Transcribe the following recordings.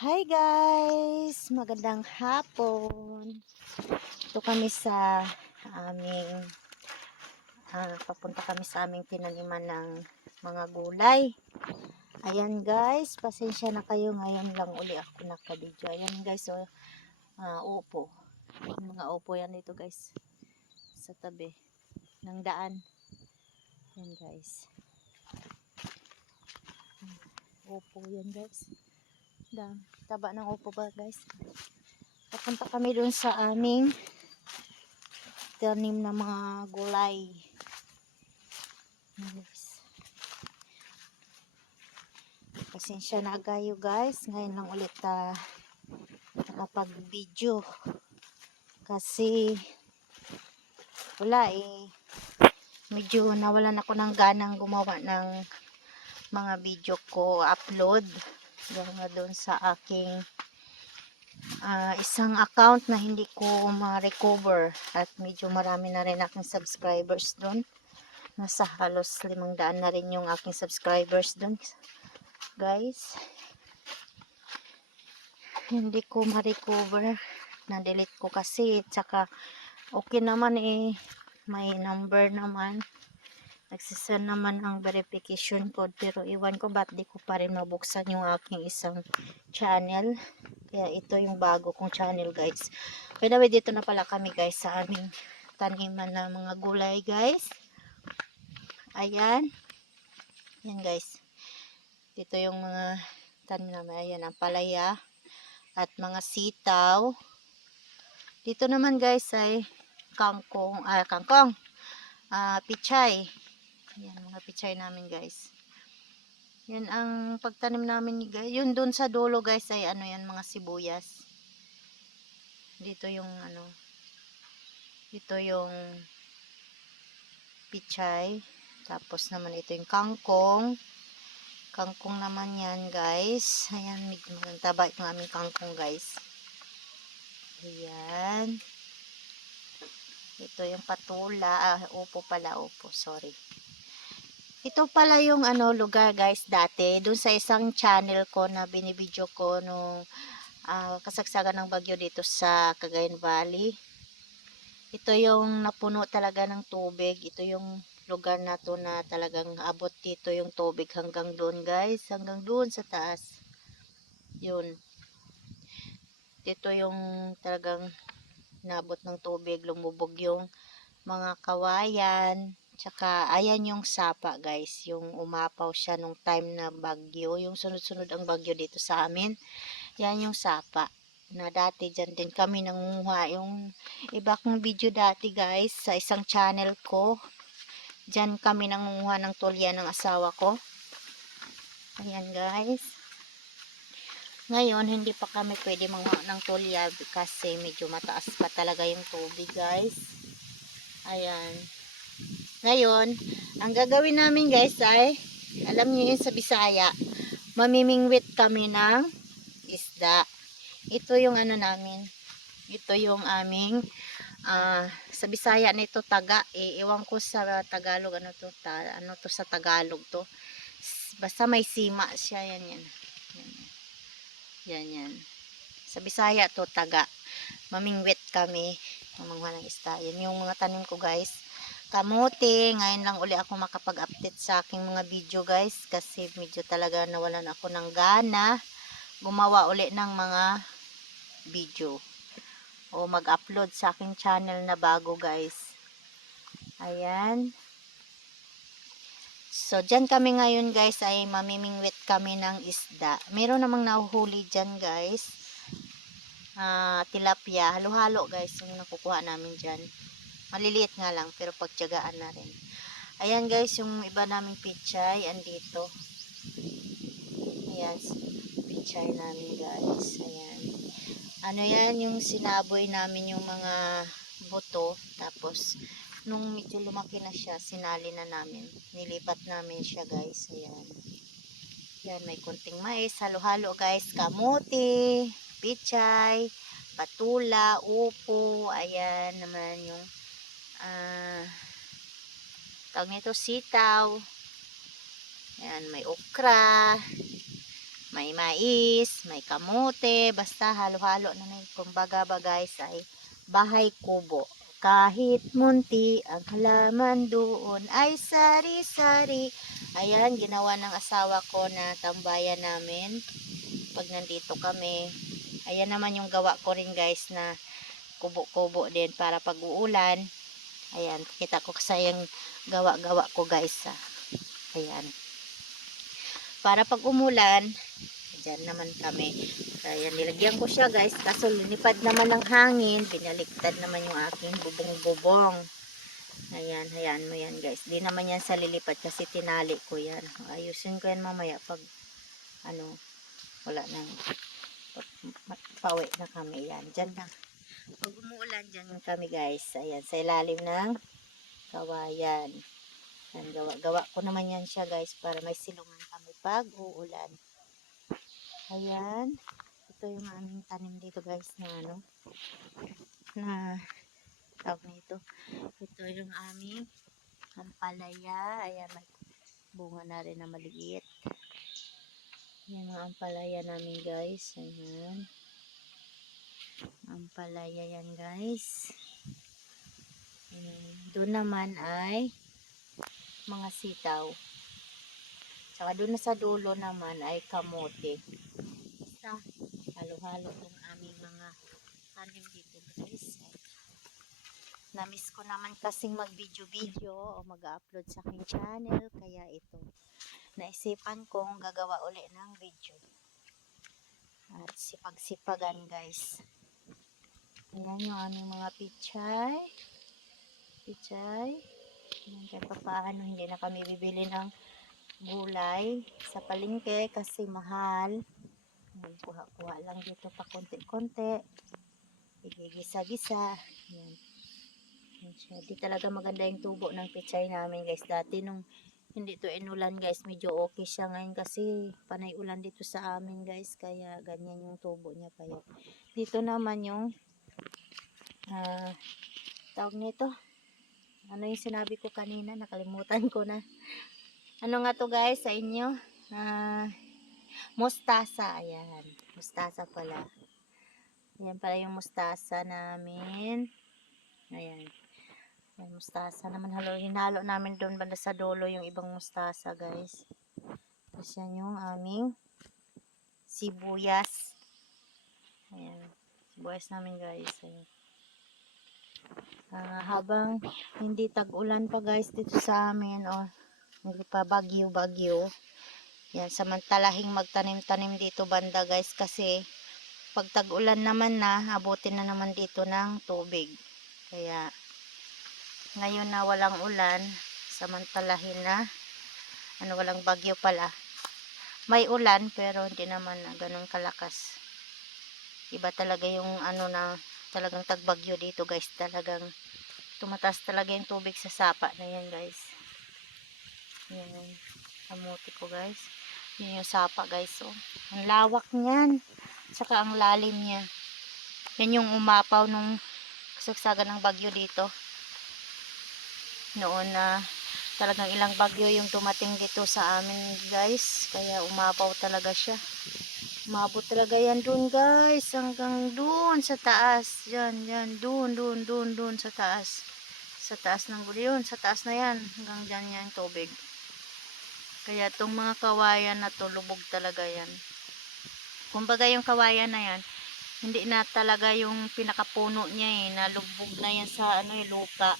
Hi guys! Magandang hapon. Ito kami sa aming papunta kami sa aming tinaniman ng mga gulay. Ayan guys, pasensya na kayo, ngayon lang uli ako nakabidyo. Ayan guys, upo. Mga upo yan dito guys, sa tabi ng daan. Ayan guys, upo yan guys. Taba ng upo ba guys? Papunta kami dun sa aming tanim na mga gulay. Yes. Pasensya na kayo guys, ngayon lang ulit nakapag-video kasi wala medyo nawalan ako ng ganang gumawa ng mga video ko upload doon sa aking isang account na hindi ko ma-recover at medyo marami na rin aking subscribers doon. Nasa halos 500 na rin yung aking subscribers doon guys. Hindi ko ma-recover, na-delete ko kasi, tsaka okay naman may number naman, nagsisend naman ang verification code, pero iwan ko ba't di ko pa rin mabuksan yung aking isang channel. Kaya ito yung bago kong channel guys. By the way, dito na pala kami guys sa aming taniman na mga gulay guys. Ayan guys, dito yung mga tanim naman. Ayan ang palaya at mga sitaw. Dito naman guys ay pichay. Ayan, mga pichay namin guys. Yan ang pagtanim namin guys. Yun dun sa dulo guys ay yan, mga sibuyas. Dito yung dito yung pichay. Tapos naman ito yung kangkong. Kangkong naman yan guys. Ayan, medyo maganda yung aming kangkong guys. Ayan. Ito yung patula. Upo pala, sorry. Ito pala yung lugar guys dati. Dun sa isang channel ko na binibidyo ko nung kasagsagan ng bagyo dito sa Cagayan Valley. Ito yung napuno talaga ng tubig. Ito yung lugar na to na talagang abot dito yung tubig hanggang doon guys. Hanggang doon sa taas. Yun. Dito yung talagang nabot ng tubig, lumubog yung mga kawayan, tsaka ayan yung sapa guys, yung umapaw siya nung time na bagyo, yung sunod-sunod ang bagyo dito sa amin. Yan yung sapa na dati dyan din kami nangunguha. Yung iba kong video dati guys sa isang channel ko, dyan kami nangunguha ng tulya ng asawa ko. Ayan guys, ngayon hindi pa kami pwede manguha ng tulya kasi medyo mataas pa talaga yung tubig guys. Ayan, ngayon ang gagawin namin guys ay, alam niyo yun sa Bisaya, mamimingwit kami ng isda. Ito yung namin, ito yung aming sa Bisaya nito taga, iwan ko sa Tagalog ano to sa Tagalog to, basta may sima siya. Yan. Sa Bisaya to taga. Mamingwit kami manguha ng isda. Yan yung mga tanim ko guys. Kamote, ngayon lang uli ako makapag-update sa aking mga video guys kasi medyo talaga nawalan ako ng gana gumawa uli ng mga video o mag-upload sa aking channel na bago guys. Ayan. So, dyan kami ngayon guys ay mamimingwit kami ng isda. Meron namang nahuhuli dyan guys. Tilapia. Halo-halo guys yung nakukuha namin dyan. Maliliit nga lang pero pagtiyagaan na rin. Ayan guys, yung iba naming pichay andito. Ayan, pichay namin guys. Ayan. Yan, yung sinaboy namin yung mga buto. Tapos, nung medyo lumaki na siya, sinali na namin. Nilipat namin siya guys. Ayan. Yan, may kunting mais. Halo-halo guys. Kamuti, pichay, patula, upo. Ayan naman yung tawag nito sitaw. Ayan, may okra. May mais, may kamote, basta halo-halo na yun. Kumbaga ba guys ay bahay kubo. Kahit munti ang halaman doon ay sari-sari. Ayan, ginawa ng asawa ko na tambayan namin pag nandito kami. Ayan naman yung gawa ko rin guys na kubo-kubo din para pag uulan. Ayan, kita ko sa yung gawa-gawa ko guys. Ayan. Para pag umulan, dyan naman kami. Ayan, nilagyan ko siya guys. Kaso linipad naman ng hangin. Pinaliktad naman yung aking bubong-bubong. Ayan, hayaan mo yan guys. Di naman yan sa lilipad kasi tinali ko yan. Ayusin ko yan mamaya pag ano, wala nang pawi na kami. Yan, dyan na. Pag umuulan, dyan kami guys. Ayan, sa ilalim ng kawayan. Yan, gawa ko naman yan siya guys para may silungan kami pag uulan. Ayan. Ito yung aming tanim dito guys na ano, na tawag nito. Ito yung aming ampalaya. Ayan, may bunga na rin na maliit. Yan ang ampalaya namin guys. Ayan. Ampalaya yan guys. Ayan. Doon naman ay mga sitaw. Saka doon na sa dulo naman ay kamote. Basta halo-halo yung aming mga tanim dito guys. Namiss ko naman kasing mag-video-video o mag-upload sa aking channel. Kaya ito, naisipan kong gagawa uli ng video. At sipag-sipagan guys. Ayan yung aming mga pichay. Pichay. Ayan, kahit pa paano hindi na kami bibili ng gulay sa palengke kasi mahal. Kuha-kuha lang dito pa konti-konti. Igigisa-gisa. Ayan. Di talaga maganda yung tubo ng pichay namin guys. Dati nung hindi to inulan guys, medyo okay siya ngayon kasi panay ulan dito sa amin guys. Kaya ganyan yung tubo niya pa yun. Dito naman yung tawag nito. Ano yung sinabi ko kanina? Nakalimutan ko na. Ano nga to guys sa inyo? Mustasa. Ayan. Mustasa pala. Ayan pala yung mustasa namin. Ayan. Ayan, mustasa naman. Hinalo namin doon banda sa dulo yung ibang mustasa guys. Tapos yan yung aming sibuyas. Ayan. Sibuyas namin guys. Ayan. Habang hindi tag-ulan pa guys dito sa amin. Hindi pa bagyo-bagyo. Yan, samantalahing magtanim-tanim dito banda guys kasi pag tag-ulan naman na, abutin na naman dito ng tubig. Kaya ngayon na walang ulan, samantalahin na walang bagyo pala. May ulan pero hindi naman ganun kalakas. Iba talaga yung na talagang tagbagyo dito guys. Talagang tumataas talaga yung tubig sa sapa na yan guys. Yan yung kamuti ko guys. Yun yung sapa guys. Ang lawak niyan. Saka ang lalim niya. Yan yung umapaw nung kasagsagan ng bagyo dito. Noon na talagang ilang bagyo yung dumating dito sa amin guys. Kaya umapaw talaga siya. Umabot talaga yan dun guys. Hanggang dun sa taas. Yan. Dun sa taas. Sa taas ng yun. Sa taas na yan. Hanggang dyan yan tubig. Kaya itong mga kawayan na to, lubog talaga yan. Kumbaga yung kawayan na yan, hindi na talaga yung pinakapuno niya nalubog na yan sa lupa.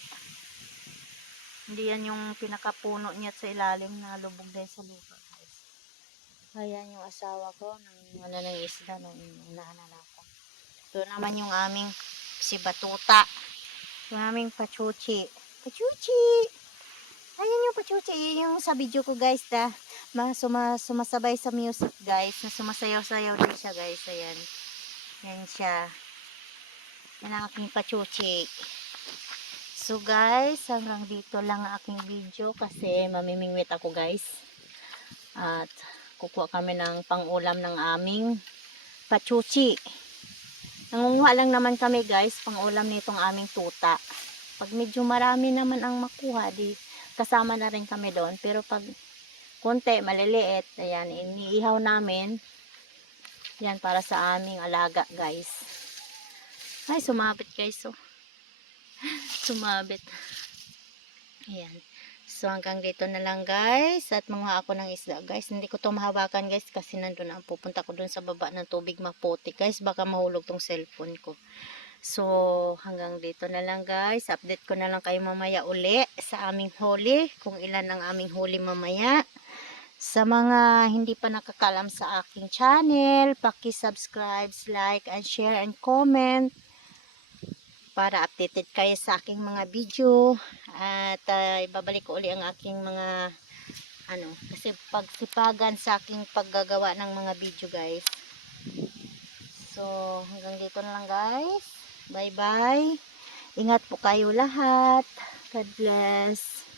Hindi yan yung pinakapuno niya sa ilalim, nalubog na yan sa lupa. Ayan yung asawa ko, ng isda, nung nahananapan. Ito naman yung aming si Batuta. Yung aming pachuchi. Pachuchi! Ayan yung pachuchi, yung sa video ko guys sumasabay sa music guys, na sumasayaw-sayaw din siya guys. Ayan. Yan siya. Yan ang aking pachuchi. So guys, hanggang dito lang ang aking video kasi mamimingwit ako guys. At kukuha kami ng pang-ulam ng aming pachuchi. Nangunguha lang naman kami guys, pang-ulam nitong aming tuta. Pag medyo marami naman ang makuha, di kasama na rin kami doon. Pero pag konti, maliliit, ayan, iniihaw namin. Yan para sa aming alaga guys. Ay, sumabit guys. Oh. Sumabit. Ayan. So hanggang dito na lang guys. At mga ako ng isda guys. Hindi ko to mahawakan guys kasi nandun ang pupunta ko dun sa baba ng tubig maputi guys. Baka mahulog tong cellphone ko. So hanggang dito na lang guys. Update ko na lang kayo mamaya uli sa aming huli. Kung ilan ang aming huli mamaya. Sa mga hindi pa nakakalam sa aking channel, paki-subscribe, like, and share, and comment para updated kayo sa aking mga video. At ibabalik ko uli ang aking mga kasi pagsipagan sa aking paggagawa ng mga video guys. So hanggang dito na lang guys. Bye bye. Ingat po kayo lahat. God bless.